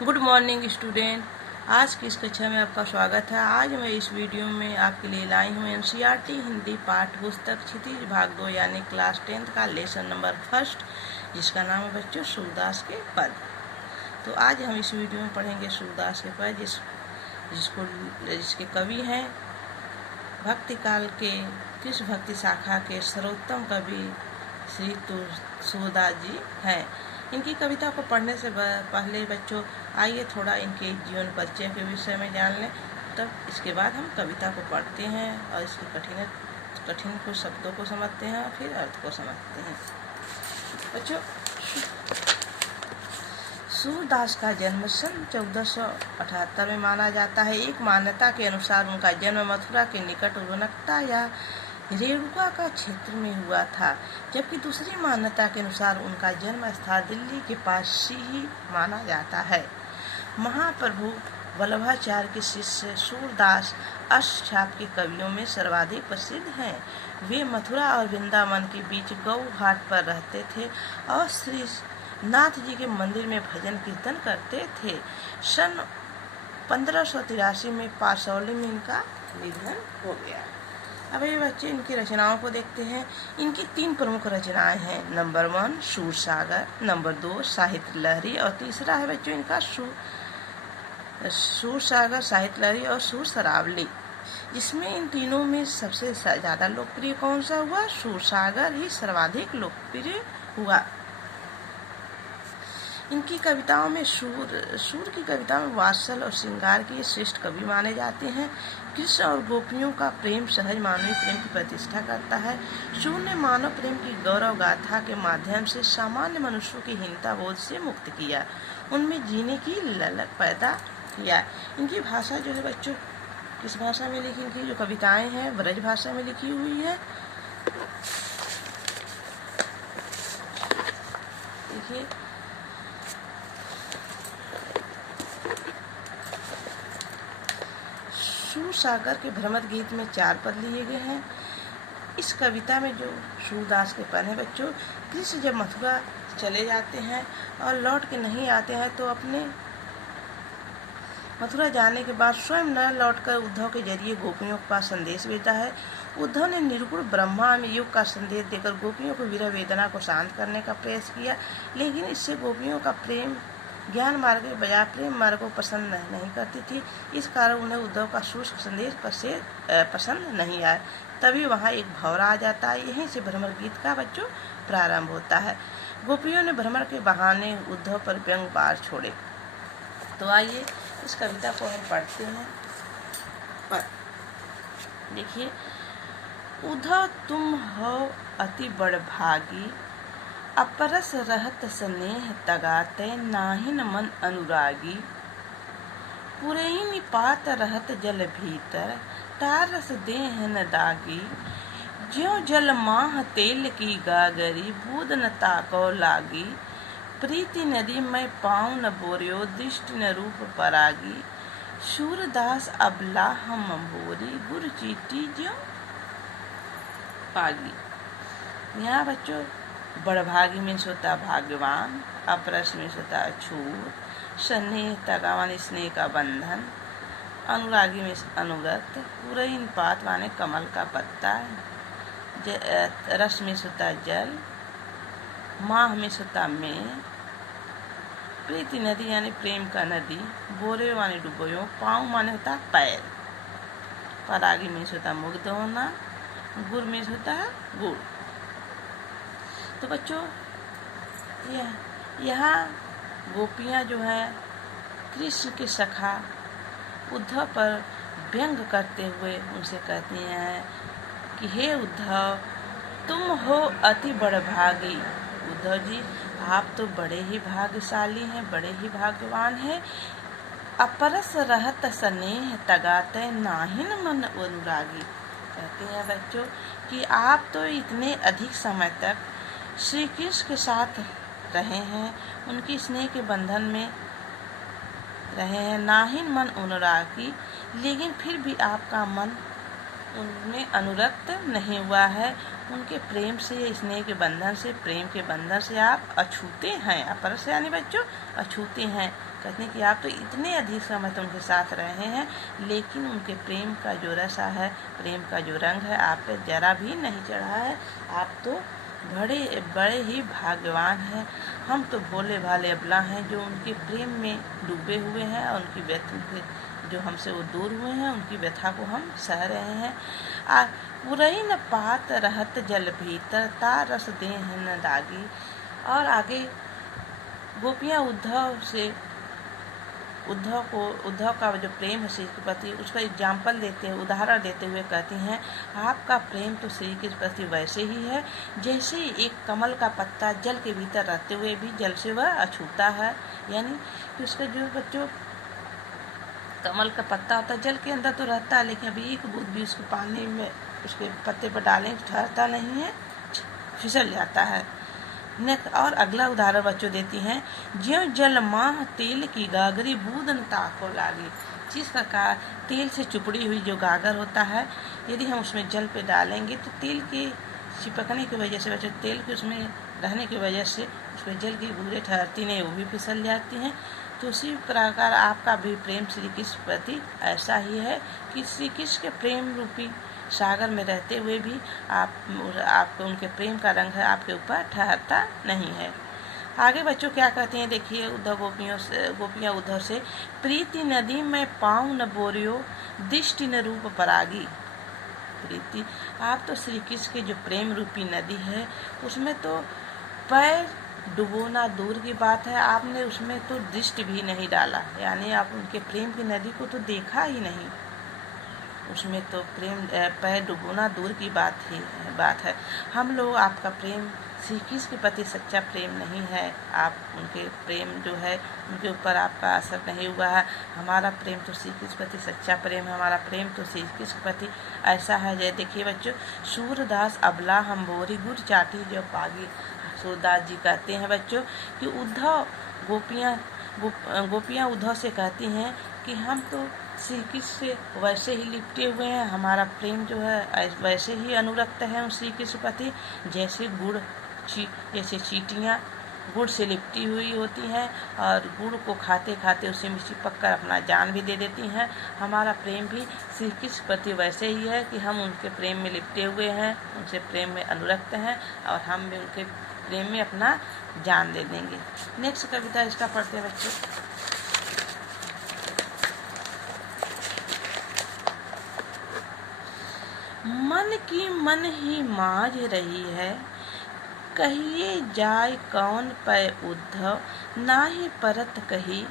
Good morning student. आज की इस कक्षा में आपका स्वागत है। आज मैं इस वीडियो में आपके लिए लाई हूँ एनसीईआरटी हिंदी पाठ्य पुस्तक क्षितिज भाग 2 यानी क्लास 10 का लेसन नंबर फर्स्ट, जिसका नाम है बच्चों सूरदास के पद। तो आज हम इस वीडियो में पढ़ेंगे सूरदास के पद, जिसके कवि हैं भक्ति काल के कृष्ण भक्ति शाखा के सर्वोत्तम कवि श्री सूरदास जी हैं। इनकी कविता को पढ़ने से पहले बच्चों आइए थोड़ा इनके जीवन परिचय के विषय में जान लें, तब इसके बाद हम कविता को पढ़ते हैं और इसके कठिन कुछ शब्दों को समझते हैं और फिर अर्थ को समझते हैं। बच्चों, सूरदास का जन्म सन 1478 में माना जाता है। एक मान्यता के अनुसार उनका जन्म मथुरा के निकट रोनकता या रेणुका का क्षेत्र में हुआ था, जबकि दूसरी मान्यता के अनुसार उनका जन्म स्थान दिल्ली के पास ही माना जाता है। महाप्रभु वल्लभाचार्य के शिष्य सूरदास अष्टछाप के कवियों में सर्वाधिक प्रसिद्ध हैं। वे मथुरा और वृंदावन के बीच गौ घाट पर रहते थे और श्री नाथ जी के मंदिर में भजन कीर्तन करते थे। सन 1583 में पारसौली में इनका निधन हो गया। अब ये बच्चे इनकी रचनाओं को देखते हैं। इनकी 3 प्रमुख रचनाएं हैं। नंबर 1 सूरसागर, नंबर 2 साहित्य लहरी और तीसरा है बच्चों इनका सूरसागर, साहित्य लहरी और सूरसरावली, जिसमें इन तीनों में सबसे ज़्यादा लोकप्रिय कौन सा हुआ? सूरसागर ही सर्वाधिक लोकप्रिय हुआ। इनकी कविताओं में सूर की कविताओं में वात्सल और श्रृंगार के श्रेष्ठ कवि माने जाते हैं। कृष्ण और गोपियों का प्रेम सहज मानवीय प्रेम की प्रतिष्ठा करता है। सूर ने मानव प्रेम की गौरव गाथा के माध्यम से सामान्य मनुष्यों की हीनता बोध से मुक्त किया, उनमें जीने की ललक पैदा किया। इनकी भाषा जो है बच्चों, किस भाषा में लिखी? इनकी जो कविताएं हैं ब्रज भाषा में लिखी हुई है। देखिए, सूरसागर के भ्रमर गीत में 4 पद लिए गए हैं। इस कविता में जो सूरदास के पद हैं बच्चों, कृष्ण जब मथुरा चले जाते हैं और लौट के नहीं आते हैं तो अपने मथुरा जाने के बाद स्वयं न लौटकर उद्धव के जरिए गोपियों के पास संदेश भेजा है। उद्धव ने निर्गुण ब्रह्मा में युग का संदेश देकर गोपियों को विरह वेदना को शांत करने का प्रयास किया, लेकिन इससे गोपियों का प्रेम ज्ञान मार्ग के बजाय प्रेम मार्ग को पसंद नहीं करती थी। इस कारण उन्हें उद्धव का शुष्क संदेश पसंद नहीं आया। तभी वहाँ एक भंवरा आ जाता है। यहीं से भ्रमर गीत का बच्चों प्रारंभ होता है। गोपियों ने भ्रमर के बहाने उद्धव पर व्यंग बार छोड़े। तो आइए इस कविता को हम पढ़ते हैं। देखिए, उद्धव तुम हो अति बड़ भागी, अपरस रहत स्नेह तगाते नाहिन मन अनुरागी। पुरैन पात रहत जल भीतर, तारस देह न दागी। ज्यों जल माह तेल की गागरी, बूद न ताको लागी। प्रीति नदी में पाँव न बोरियो, दृष्टि न रूप परागी। सूरदास अबला हम बोरी, गुर चीटी ज्यों पागी। यहाँ बच्चों बड़भागी में होता भाग्यवान, अपरस में होता अछूत, स्नेह तगावन स्नेह का बंधन, अनुरागी में अनुगत, पुरैन पात माने कमल का पत्ता, रस में होता जल, माह में होता में, प्रीति नदी यानी प्रेम का नदी, बोरे माने डुबोयो, पाँव माने होता पैर, परागी में होता मुग्ध होना, गुड़ में होता है गुड़। तो बच्चों यहाँ गोपियाँ जो है कृष्ण के सखा उद्धव पर व्यंग करते हुए उनसे कहती हैं कि हे उद्धव, तुम हो अति बड़ भागी। उद्धव जी, आप तो बड़े ही भाग्यशाली हैं, बड़े ही भाग्यवान हैं। अपरस रहत स्नेह तगाते नाहिन मन अनुरागी। कहते हैं बच्चों कि आप तो इतने अधिक समय तक श्री कृष्ण के साथ रहे हैं, उनकी स्नेह के बंधन में रहे हैं, नाहिन मन अनुरागी, लेकिन फिर भी आपका मन उनमें अनुरक्त नहीं हुआ है। उनके प्रेम से, स्नेह के बंधन से, प्रेम के बंधन से आप अछूते हैं। अपरस यानी बच्चों अछूते हैं। कहते हैं कि आप तो इतने अधिक समय तो उनके साथ रहे हैं, लेकिन उनके प्रेम का जो रसा है, प्रेम का जो रंग है, आप पे जरा भी नहीं चढ़ा है। आप तो बड़े ही भाग्यवान हैं। हम तो भोले भाले अबला हैं जो उनके प्रेम में डूबे हुए हैं और उनकी व्यथा जो हमसे वो दूर हुए हैं, उनकी व्यथा को हम सह रहे हैं। पुरई न पात रहत जल भीतर, ता रस देह न दागी। और आगे गोपियाँ उद्धव का जो प्रेम है श्री के प्रति, उसका एग्जाम्पल देते हैं, उदाहरण देते हुए कहती हैं, आपका प्रेम तो श्री के प्रति वैसे ही है जैसे एक कमल का पत्ता जल के भीतर रहते हुए भी जल से वह अछूता है। यानी कि उसका जो बच्चों कमल का पत्ता होता है, जल के अंदर तो रहता है, लेकिन अभी एक बूंद भी उसको पानी में उसके पत्ते पर डालें ठहरता नहीं है, फिसल जाता है। और अगला उदाहरण बच्चों देती हैं, ज्यों जल माह तेल की गागरी बूंद न ताको लागी। जिस प्रकार तेल से चुपड़ी हुई जो गागर होता है, यदि हम उसमें जल पे डालेंगे तो तेल के चिपकने की वजह से बच्चों, तेल के उसमें रहने की वजह से उसमें जल की बूंदें ठहरती नहीं, वो भी फिसल जाती हैं। तो उसी प्रकार आपका भी प्रेम श्री कृष्ण प्रति ऐसा ही है कि श्री कृष्ण के प्रेम रूपी सागर में रहते हुए भी आपको उनके प्रेम का रंग है आपके ऊपर ठहरता नहीं है। आगे बच्चों क्या कहते हैं, देखिए गोपियाँ उद्धव से, प्रीति नदी में पाँव न बोरियो, दृष्टि न रूप परागी। प्रीति, आप तो श्री कृष्ण के जो प्रेम रूपी नदी है, उसमें तो पैर डुबोना दूर की बात है, आपने उसमें तो दृष्टि भी नहीं डाला, यानी आप उनके प्रेम की नदी को तो देखा ही नहीं, उसमें तो पैर डुबोना दूर की बात है। हम लोग आपका प्रेम श्री कृष्ण के प्रति सच्चा प्रेम नहीं है, आप उनके प्रेम जो है उनके ऊपर आपका असर नहीं हुआ है। हमारा प्रेम तो श्री कृष्ण प्रति सच्चा प्रेम है, हमारा प्रेम तो श्री कृष्ण प्रति ऐसा है। जय देखिए बच्चों, सूरदास अबला हम बोरी गुड़ चाटी जो पागी। सूरदास जी कहते हैं बच्चों कि गोपियाँ उद्धव से कहती हैं कि हम तो श्री कृष्ण से वैसे ही लिपटे हुए हैं, हमारा प्रेम जो है वैसे ही अनुरक्त है उन श्री कृष्ण प्रति जैसे चींटियाँ गुड़ से लिपटी हुई होती हैं और गुड़ को खाते खाते उसे में चिपक कर अपना जान भी दे देती हैं। हमारा प्रेम भी श्री कृष्ण प्रति वैसे ही है कि हम उनके प्रेम में लिपटे हुए हैं, उनसे प्रेम में अनुरक्त हैं और हम भी उनके प्रेम में अपना जान दे देंगे। नेक्स्ट कविता इसका पढ़ते हैं बच्चों। मन की मन ही माज रही है, कहिए जाय कौन पै उद्धव, नाही परत कही।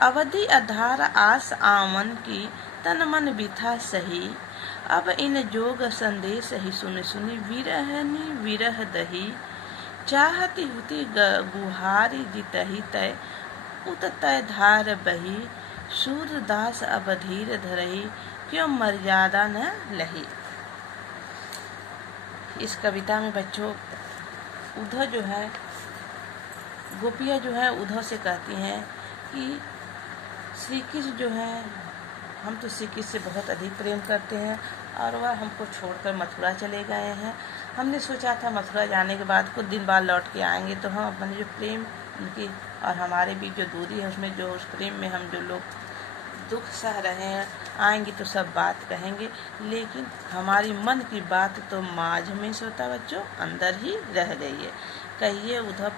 अवधि आधार आस आमन की, तन मन बिथा सही। अब इन जोग संदेश ही सुन सुनी, विरहनी विरह दही। चाहती हुती गुहारी जितही तय, उत तय धार बही। सूरदास अब धीर धरही, क्यों मर्यादा न लही। इस कविता में बच्चों उद्धव जो है, गोपियाँ जो है उद्धव से कहती हैं कि श्री कृष्ण जो है, हम तो श्री कृष्ण से बहुत अधिक प्रेम करते हैं और वह हमको छोड़कर मथुरा चले गए हैं। हमने सोचा था मथुरा जाने के बाद कुछ दिन बाद लौट के आएंगे तो हम अपने जो प्रेम उनकी और हमारे बीच जो दूरी है उसमें जो उस प्रेम में हम जो लोग दुख सह रहे हैं, आएंगे तो सब बात कहेंगे, लेकिन हमारी मन की बात तो माझ में सोता बच्चों अंदर ही रह गई है। कहिए उद्धव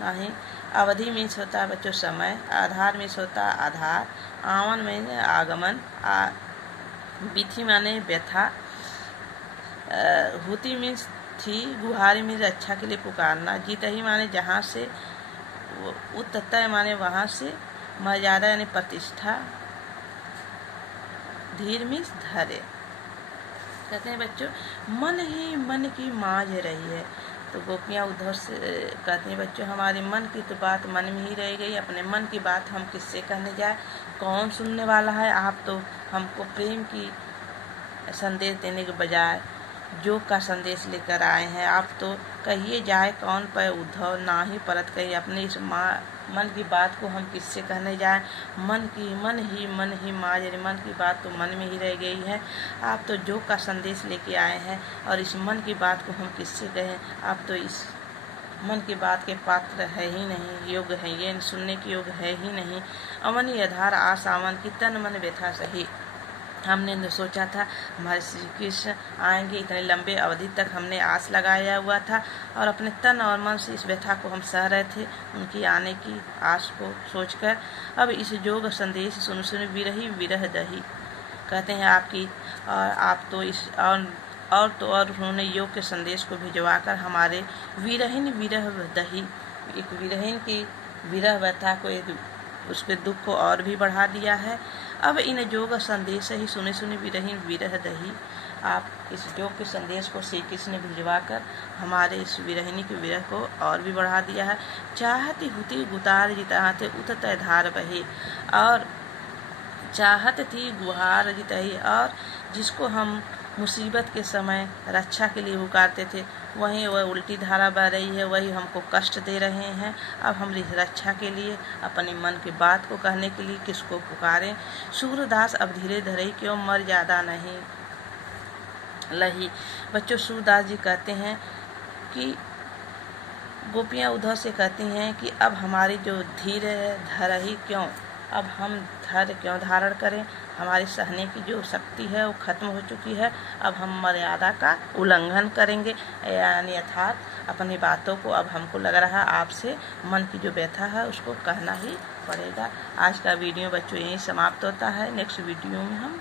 नहीं। अवधि में सोता बच्चों समय, आधार में सोता आधार, आवन में आगमन, बिथी माने व्यथा, हुती में थी, गुहारी में रक्षा के लिए पुकारना, जीतही माने जहाँ से, उत्तय माने वहाँ से, मर्यादा यानी प्रतिष्ठा, धीर में धरे। कहते हैं बच्चों मन ही मन की माज रही है। तो गोपियाँ उद्धव से कहते हैं बच्चों हमारे मन की तो बात मन में ही रह गई, अपने मन की बात हम किससे कहने जाए, कौन सुनने वाला है। आप तो हमको प्रेम की संदेश देने के बजाय जोग का संदेश लेकर आए हैं। आप तो कहिए जाए कौन पे उद्धव, ना ही परत कही। अपने इस मन की बात को हम किससे कहने जाए। मन ही माज, मन की बात तो मन में ही रह गई है। आप तो जोग का संदेश लेके आए हैं और इस मन की बात को हम किससे कहें। आप तो इस मन की बात के पात्र है ही नहीं, योग्य है ये सुनने के योग्य है ही नहीं। अमन आधार आस आवन की तन मन व्यथा सही। हमने सोचा था हमारे श्री कृष्ण आएंगे, इतने लंबे अवधि तक हमने आस लगाया हुआ था और अपने तन और मन से इस व्यथा को हम सह रहे थे, उनकी आने की आस को सोचकर। अब इस जोग संदेश सुन सुन विरही विरह दही। कहते हैं आपकी और आप तो इस और उन्होंने योग के संदेश को भिजवाकर हमारे विरहीन विरह दही, एक विरहीन की विरह व्यथा को उसके दुख को और भी बढ़ा दिया है। अब इन योग संदेश ही सुने सुने विरहीन विरह दही। आप इस योग के संदेश को श्री कृष्ण ने भिजवाकर हमारे इस विरहिनी के विरह को और भी बढ़ा दिया है। चाहती हुती गुतार जिताते उतत धार बहे, और चाहत थी गुहार जितही, और जिसको हम मुसीबत के समय रक्षा के लिए पुकारते थे वहीं वह उल्टी धारा बह रही है, वही हमको कष्ट दे रहे हैं। अब हम इस रक्षा के लिए अपने मन की बात को कहने के लिए किसको पुकारें। सूरदास अब धीरे धरे क्यों मर ज्यादा नहीं लही। बच्चों, सूरदास जी कहते हैं कि गोपियाँ उद्धव से कहती हैं कि अब हमारी जो धीर है धरही क्यों, अब हम धैर्य क्यों धारण करें, हमारी सहने की जो शक्ति है वो खत्म हो चुकी है, अब हम मर्यादा का उल्लंघन करेंगे, यानी अर्थात अपनी बातों को अब हमको लग रहा है आपसे मन की जो व्यथा है उसको कहना ही पड़ेगा। आज का वीडियो बच्चों यहीं समाप्त होता है। नेक्स्ट वीडियो में हम